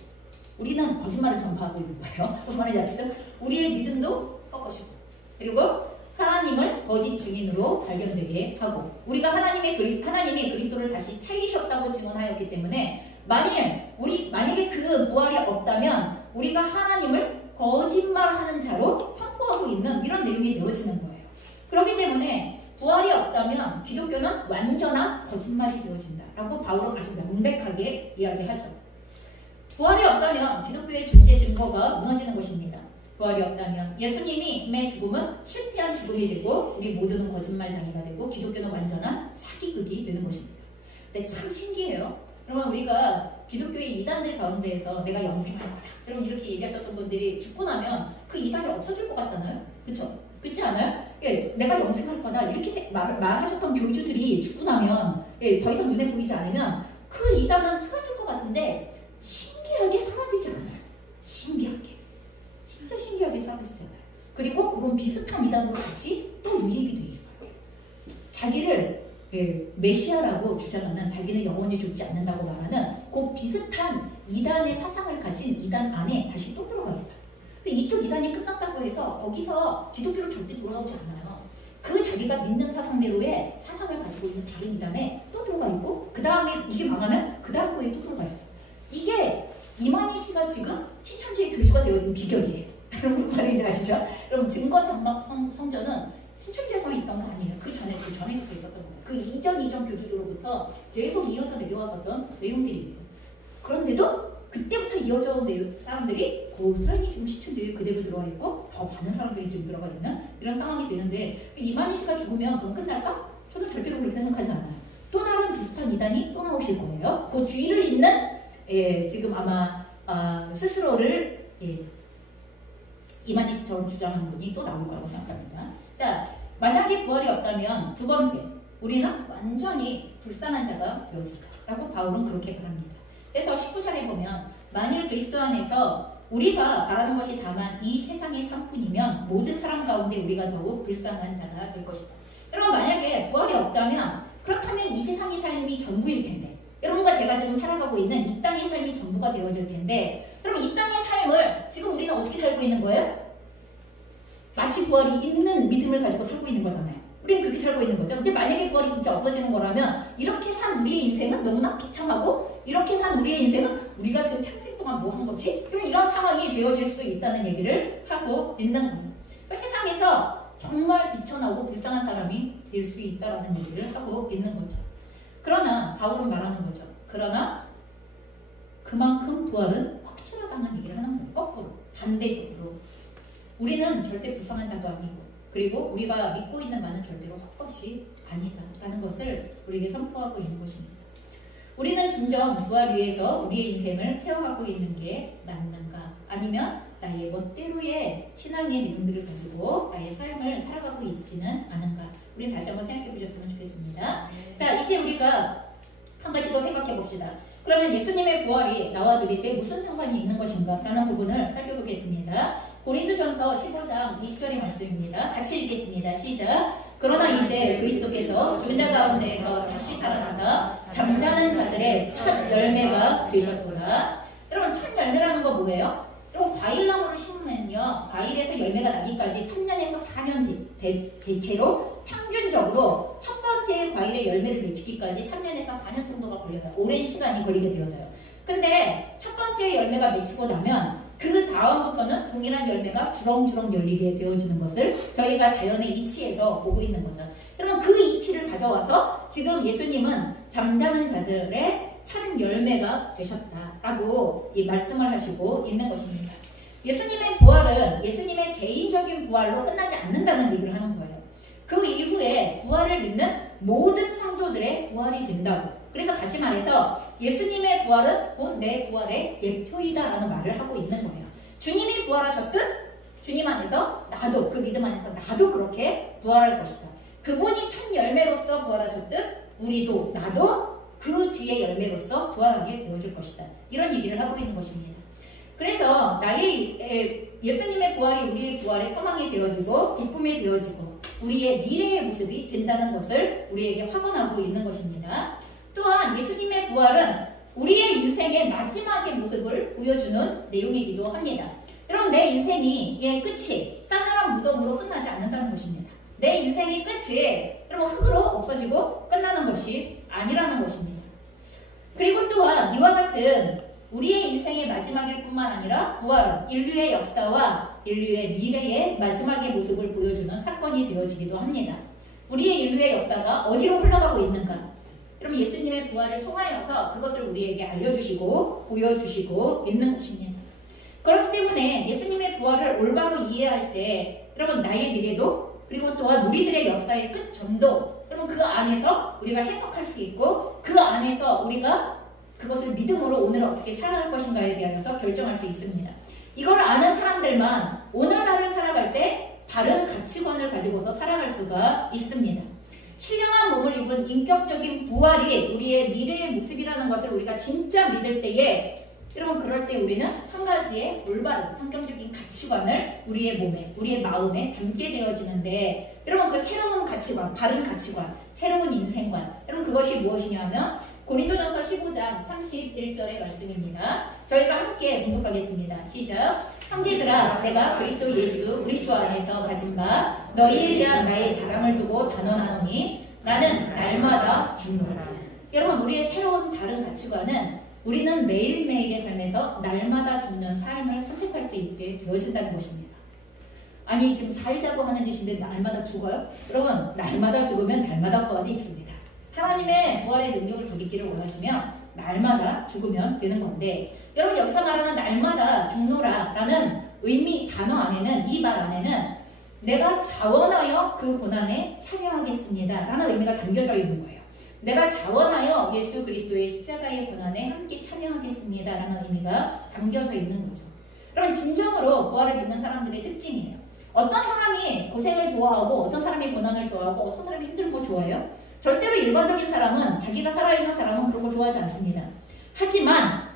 우리는 거짓말을 전파하고 있는 거예요. 무슨 말인지 아시죠? 우리의 믿음도 꺾어지고, 그리고 하나님을 거짓 증인으로 발견되게 하고, 우리가 하나님이 그리스도를 다시 살리셨다고 증언하였기 때문에 만약에 그 부활이 없다면 우리가 하나님을 거짓말하는 자로 선포하고 있는 이런 내용이 되어지는 거예요. 그렇기 때문에 부활이 없다면 기독교는 완전한 거짓말이 되어진다라고 바울은 아주 명백하게 이야기하죠. 부활이 없다면 기독교의 존재 증거가 무너지는 것입니다. 부활이 없다면 예수님의 죽음은 실패한 죽음이 되고 우리 모두는 거짓말쟁이가 되고 기독교는 완전한 사기극이 되는 것입니다. 근데 참 신기해요. 그러면 우리가 기독교의 이단들 가운데에서 내가 영생할 거다, 여러분 이렇게 얘기하셨던 분들이 죽고 나면 그 이단이 없어질 것 같잖아요. 그렇죠? 그렇지 않아요? 예, 내가 영생할 거다 이렇게 말하셨던 교주들이 죽고 나면 더 이상 눈에 보이지 않으면 그 이단은 사라질 것 같은데 신기하게 사라지지 않아요. 신기하게. 진짜 신기하게 사라지잖아요. 그리고 그런 비슷한 이단으로 같이 또 유입이 돼 있어요. 자기를 메시아라고 주장하는, 자기는 영원히 죽지 않는다고 말하는 그 비슷한 이단의 사상을 가진 이단 안에 다시 또 들어가 있어요. 근데 이쪽 이단이 끝났다고 해서 거기서 기독교로 절대 돌아오지 않아요. 그 자기가 믿는 사상대로의 사상을 가지고 있는 다른 이단에 또 들어가 있고, 그 다음에 이게 망하면 그 다음 거에 또 들어가 있어요. 이게 이만희 씨가 지금 신천지의 교주가 되어진 비결이에요. 여러분 무슨 말인지 아시죠? 여러분 증거장막 성전은 신천지에서 있던 거 아니에요. 그 전에부터 있었던 거예요. 그 이전 교주들로부터 계속 이어져 내려왔었던 내용들이에요. 그런데도 그때부터 이어져 온 사람들이 고스란히 지금 신천지에 그대로 들어와 있고 더 많은 사람들이 지금 들어가 있는 이런 상황이 되는데, 이만희 씨가 죽으면 그럼 끝날까? 저는 절대로 그렇게 생각하지 않아요. 또 다른 비슷한 이단이 또 나오실 거예요. 그 뒤를 잇는 지금 아마 스스로를 이만희 씨처럼 주장하는 분이 또 나올 거라고 생각합니다. 자, 만약에 부활이 없다면 두 번째, 우리는 완전히 불쌍한 자가 되어질까라고 바울은 그렇게 말합니다. 그래서 19절에 보면 만일 그리스도 안에서 우리가 바라는 것이 다만 이 세상의 삶뿐이면 모든 사람 가운데 우리가 더욱 불쌍한 자가 될 것이다. 여러분 만약에 부활이 없다면 그렇다면 이 세상의 삶이 전부일 텐데, 여러분과 제가 지금 살아가고 있는 이 땅의 삶이 전부가 되어질 텐데, 그럼 이 땅의 삶을 지금 우리는 어떻게 살고 있는 거예요? 마치 부활이 있는 믿음을 가지고 살고 있는 거잖아요. 우리는 그렇게 살고 있는 거죠. 근데 만약에 부활이 진짜 없어지는 거라면 이렇게 산 우리의 인생은 너무나 비참하고, 이렇게 산 우리의 인생은 우리가 지금 평생 동안 뭐 한 거지? 그럼 이런 상황이 되어질 수 있다는 얘기를 하고 있는 거예요. 그러니까 세상에서 정말 비천하고 불쌍한 사람이 될 수 있다는 얘기를 하고 있는 거죠. 그러나 바울은 말하는 거죠. 그러나 그만큼 부활은 확실하다는 얘기를 하는 거예요. 거꾸로, 반대적으로. 우리는 절대 불쌍한 자도 아니고, 그리고 우리가 믿고 있는 바는 절대로 헛것이 아니다라는 것을 우리에게 선포하고 있는 것입니다. 우리는 진정 부활 위에서 우리의 인생을 세워가고 있는 게 맞는가? 아니면 나의 멋대로의 신앙의 내용들을 가지고 나의 삶을 살아가고 있지는 않은가? 우리는 다시 한번 생각해 보셨으면 좋겠습니다. 자, 이제 우리가 한 가지 더 생각해 봅시다. 그러면 예수님의 부활이 나와 도대체 무슨 상관이 있는 것인가? 라는 부분을 살펴보겠습니다. 고린도전서 15장 20절의 말씀입니다. 같이 읽겠습니다. 시작. 그러나 이제 그리스도께서 죽은 자 가운데에서 다시 살아나사 잠자는 자들의 첫 열매가 되셨구나. 여러분 첫 열매라는 거 뭐예요? 여러분 과일나무를 심으면요, 과일에서 열매가 나기까지 3년에서 4년 대체로 평균적으로 첫 번째 과일의 열매를 맺히기까지 3년에서 4년 정도가 걸려요. 오랜 시간이 걸리게 되어져요. 근데 첫 번째 열매가 맺히고 나면 그 다음부터는 동일한 열매가 주렁주렁 열리게 되어지는 것을 저희가 자연의 이치에서 보고 있는 거죠. 그러면 그 이치를 가져와서 지금 예수님은 잠자는 자들의 첫 열매가 되셨다라고 이 말씀을 하시고 있는 것입니다. 예수님의 부활은 예수님의 개인적인 부활로 끝나지 않는다는 얘기를 하는 거예요. 그 이후에 부활을 믿는 모든 성도들의 부활이 된다고. 그래서 다시 말해서 예수님의 부활은 곧 내 부활의 예표이다라는 말을 하고 있는 거예요. 주님이 부활하셨듯 주님 안에서 나도, 그 믿음 안에서 나도 그렇게 부활할 것이다. 그분이 첫 열매로서 부활하셨듯 우리도, 나도 그 뒤의 열매로서 부활하게 되어질 것이다. 이런 얘기를 하고 있는 것입니다. 그래서 예수님의 부활이 우리의 부활의 소망이 되어지고 기쁨이 되어지고 우리의 미래의 모습이 된다는 것을 우리에게 확언하고 있는 것입니다. 또한 예수님의 부활은 우리의 인생의 마지막의 모습을 보여주는 내용이기도 합니다. 여러분, 내 인생이 끝이 싸늘한 무덤으로 끝나지 않는다는 것입니다. 내 인생의 끝이 여러분 흙으로 없어지고 끝나는 것이 아니라는 것입니다. 그리고 또한 이와 같은 우리의 인생의 마지막일 뿐만 아니라 부활은 인류의 역사와 인류의 미래의 마지막의 모습을 보여주는 사건이 되어지기도 합니다. 우리의 인류의 역사가 어디로 흘러가고 있는가? 여러분, 예수님의 부활을 통하여서 그것을 우리에게 알려주시고 보여주시고 있는 것입니다. 그렇기 때문에 예수님의 부활을 올바로 이해할 때 여러분 나의 미래도 그리고 또한 우리들의 역사의 끝점도 여러분 그 안에서 우리가 해석할 수 있고 그 안에서 우리가 그것을 믿음으로 오늘 어떻게 살아갈 것인가에 대하여서 결정할 수 있습니다. 이걸 아는 사람들만 오늘날을 살아갈 때 다른 가치관을 가지고서 살아갈 수가 있습니다. 신령한 몸을 입은 인격적인 부활이 우리의 미래의 모습이라는 것을 우리가 진짜 믿을 때에 여러분 그럴 때 우리는 한 가지의 올바른 성경적인 가치관을 우리의 몸에 우리의 마음에 담게 되어지는데 여러분 그 새로운 가치관, 바른 가치관, 새로운 인생관 여러분 그것이 무엇이냐면 고린도전서 15장 31절의 말씀입니다. 저희가 함께 봉독하겠습니다. 시작. 형제들아 내가 그리스도 예수 우리 주 안에서 가진 바 너희에 대한 나의 자랑을 두고 단언하노니 나는 날마다 죽노라. 여러분 우리의 새로운 다른 가치관은 우리는 매일매일의 삶에서 날마다 죽는 삶을 선택할 수 있게 되어진다는 것입니다. 아니 지금 살자고 하는 짓인데 날마다 죽어요? 여러분 날마다 죽으면 날마다 부활이 있습니다. 하나님의 부활의 능력을 더기기를 원하시면 날마다 죽으면 되는 건데 여러분 여기서 말하는 날마다 죽노라 라는 의미 단어 안에는 이 말 안에는 내가 자원하여 그 고난에 참여하겠습니다 라는 의미가 담겨져 있는 거예요. 내가 자원하여 예수 그리스도의 십자가의 고난에 함께 참여하겠습니다 라는 의미가 담겨져 있는 거죠. 여러분 진정으로 부활을 믿는 사람들의 특징이에요. 어떤 사람이 고생을 좋아하고 어떤 사람이 고난을 좋아하고 어떤 사람이 힘든 거 좋아해요? 절대로 일반적인 사람은 자기가 살아있는 사람은 그런 걸 좋아하지 않습니다. 하지만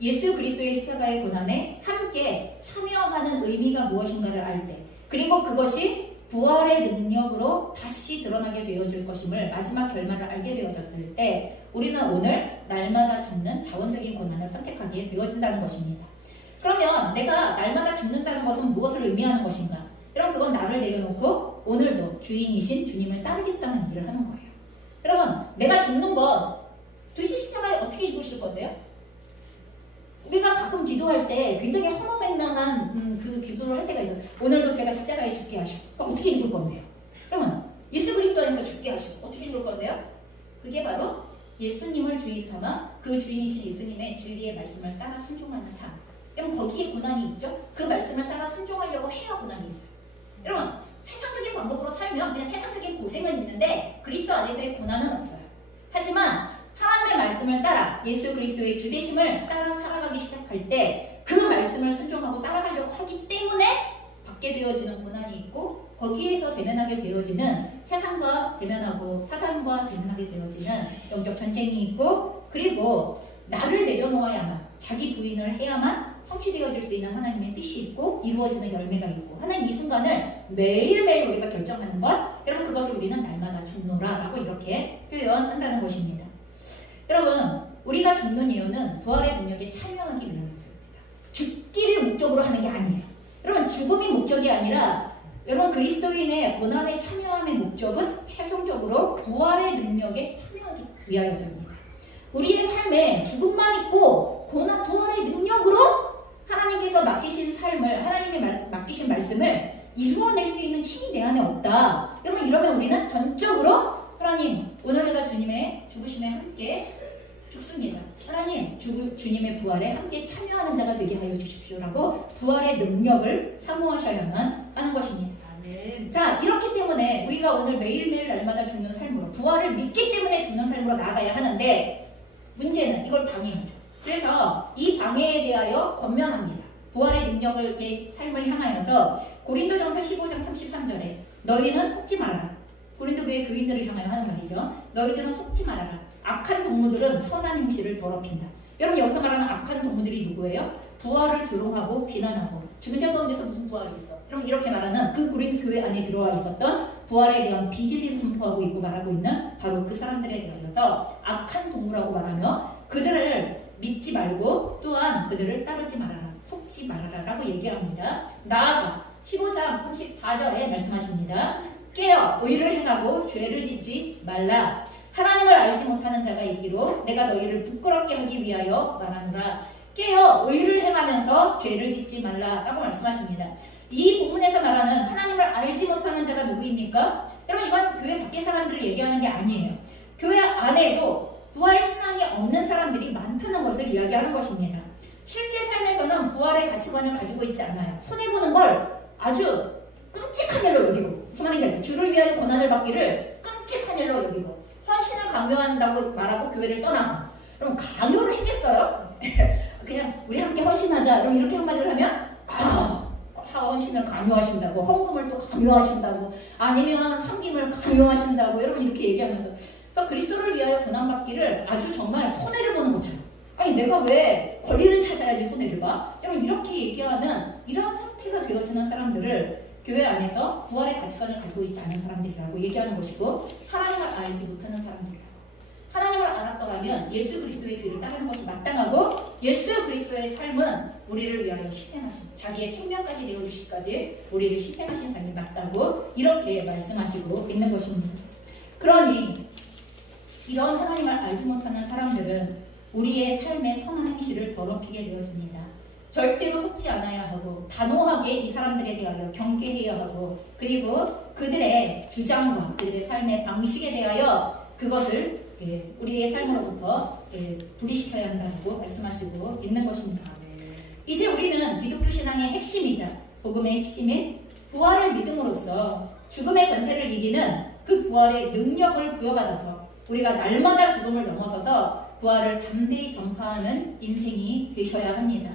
예수 그리스도의 십자가의 고난에 함께 참여하는 의미가 무엇인가를 알 때 그리고 그것이 부활의 능력으로 다시 드러나게 되어질 것임을 마지막 결말을 알게 되어졌을 때 우리는 오늘 날마다 죽는 자원적인 고난을 선택하게 되어진다는 것입니다. 그러면 내가 날마다 죽는다는 것은 무엇을 의미하는 것인가? 여러분 그건 나를 내려놓고 오늘도 주인이신 주님을 따르겠다는 일을 하는 거예요. 여러분 내가 죽는 건 도대체 십자가에 어떻게 죽으실 건데요? 우리가 가끔 기도할 때 굉장히 허무맹랑한 그 기도를 할 때가 있어요. 오늘도 제가 십자가에 죽게 하시고 그럼 어떻게 죽을 건데요? 여러분 예수 그리스도 안에서 죽게 하시고 어떻게 죽을 건데요? 그게 바로 예수님을 주인 삼아 그 주인이신 예수님의 진리의 말씀을 따라 순종하는 삶. 여러분 거기에 고난이 있죠? 그 말씀을 따라 순종하려고 해야 고난이 있어요. 여러분 세상적인 방법으로 살면 그냥 세상적인 고생은 있는데 그리스도 안에서의 고난은 없어요. 하지만 하나님의 말씀을 따라 예수 그리스도의 주되심을 따라 살아가기 시작할 때 그 말씀을 순종하고 따라가려고 하기 때문에 받게 되어지는 고난이 있고 거기에서 대면하게 되어지는 세상과 대면하고 사단과 대면하게 되어지는 영적 전쟁이 있고 그리고 나를 내려놓아야만 자기 부인을 해야만 성취되어질 수 있는 하나님의 뜻이 있고 이루어지는 열매가 있고 하는 이 순간을 매일매일 우리가 결정하는 것 여러분 그것을 우리는 날마다 죽노라 라고 이렇게 표현한다는 것입니다. 여러분 우리가 죽는 이유는 부활의 능력에 참여하기 위함이었습니다. 죽기를 목적으로 하는 게 아니에요. 여러분 죽음이 목적이 아니라 여러분 그리스도인의 고난에 참여함의 목적은 최종적으로 부활의 능력에 참여하기 위하여서입니다. 우리의 삶에 죽음만 있고 고난 부활의 능력으로 하나님께서 맡기신 삶을 하나님이 맡기신 말씀을 이루어낼 수 있는 힘이 내 안에 없다. 여러분 이러면 우리는 전적으로 하나님 오늘 내가 주님의 죽으심에 함께 죽습니다. 하나님 주님의 부활에 함께 참여하는 자가 되게 하여 주십시오라고 부활의 능력을 사모하셔야만 하는 것입니다. 자 이렇기 때문에 우리가 오늘 매일매일 날마다 죽는 삶으로 부활을 믿기 때문에 죽는 삶으로 나아가야 하는데 문제는 이걸 방해하죠. 그래서 이 방해에 대하여 권면합니다. 부활의 능력의 삶을 향하여서 고린도전서 15장 33절에 너희는 속지 말아라. 고린도 교회 교인들을 향하여 하는 말이죠. 너희들은 속지 말아라. 악한 동무들은 선한 행실을 더럽힌다. 여러분 여기서 말하는 악한 동무들이 누구예요? 부활을 조롱하고 비난하고 죽은 자 가운데서 무슨 부활이 있어? 여러분 이렇게 말하는 그 고린도 교회 안에 들어와 있었던 부활에 대한 비진리를 선포하고 있고 말하고 있는 바로 그 사람들에 대하여서 악한 동무라고 말하며 그들을 믿지 말고 또한 그들을 따르지 말아라. 속지 말아라 라고 얘기합니다. 나아가 15장 34절에 말씀하십니다. 깨어 의를 행하고 죄를 짓지 말라. 하나님을 알지 못하는 자가 있기로 내가 너희를 부끄럽게 하기 위하여 말하노라. 깨어 의를 행하면서 죄를 짓지 말라 라고 말씀하십니다. 이 본문에서 말하는 하나님을 알지 못하는 자가 누구입니까? 여러분 이건 교회 밖의 사람들을 얘기하는 게 아니에요. 교회 안에도 부활 신앙이 없는 사람들이 많다는 것을 이야기하는 것입니다. 실제 삶에서는 부활의 가치관을 가지고 있지 않아요. 손해보는 걸 아주 끔찍한 일로 여기고, 무슨 말인지 알죠? 주를 위하여 고난을 받기를 끔찍한 일로 여기고, 헌신을 강요한다고 말하고 교회를 떠나고. 그럼 강요를 했겠어요? 그냥 우리 함께 헌신하자. 그럼 이렇게 한마디를 하면 헌신을 강요하신다고, 헌금을 또 강요하신다고, 아니면 섬김을 강요하신다고, 여러분 이렇게 얘기하면서, 그래서 그리스도를 위하여 고난받기를 아주 정말 손해를 보는 것처럼, 아니 내가 왜 권리를 찾아야지 손해를 봐? 여러분 이렇게 얘기하는 이런 상태가 되어지는 사람들을 교회 안에서 부활의 가치관을 가지고 있지 않은 사람들이라고 얘기하는 것이고, 하나님을 알지 못하는 사람들이라고. 하나님을 알았더라면 예수 그리스도의 길을 따르는 것이 마땅하고, 예수 그리스도의 삶은 우리를 위하여 희생하신, 자기의 생명까지 내어주시기까지 우리를 희생하신 삶이 맞다고 이렇게 말씀하시고 있는 것입니다. 그러니 이런 하나님을 알지 못하는 사람들은 우리의 삶의 선한 행실을 더럽히게 되어집니다. 절대로 속지 않아야 하고, 단호하게 이 사람들에 대하여 경계해야 하고, 그리고 그들의 주장과 그들의 삶의 방식에 대하여 그것을 우리의 삶으로부터 분리시켜야 한다고 말씀하시고 있는 것입니다. 이제 우리는 기독교 신앙의 핵심이자 복음의 핵심인 부활을 믿음으로써 죽음의 권세를 이기는 그 부활의 능력을 부여받아서 우리가 날마다 죽음을 넘어서서 부활을 담대히 전파하는 인생이 되셔야 합니다.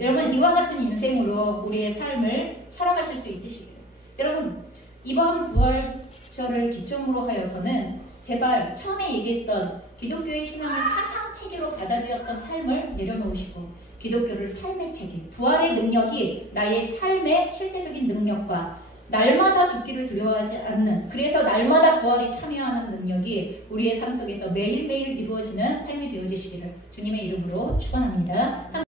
여러분 이와 같은 인생으로 우리의 삶을 살아가실 수 있으시고요. 여러분 이번 부활절을 기점으로 하여서는 제발 처음에 얘기했던 기독교의 신앙을 사상체계로 받아들였던 삶을 내려놓으시고, 기독교를 삶의 체계, 부활의 능력이 나의 삶의 실제적인 능력과 날마다 죽기를 두려워하지 않는, 그래서 날마다 부활에 참여하는 능력이 우리의 삶 속에서 매일매일 이루어지는 삶이 되어지시기를 주님의 이름으로 축원합니다.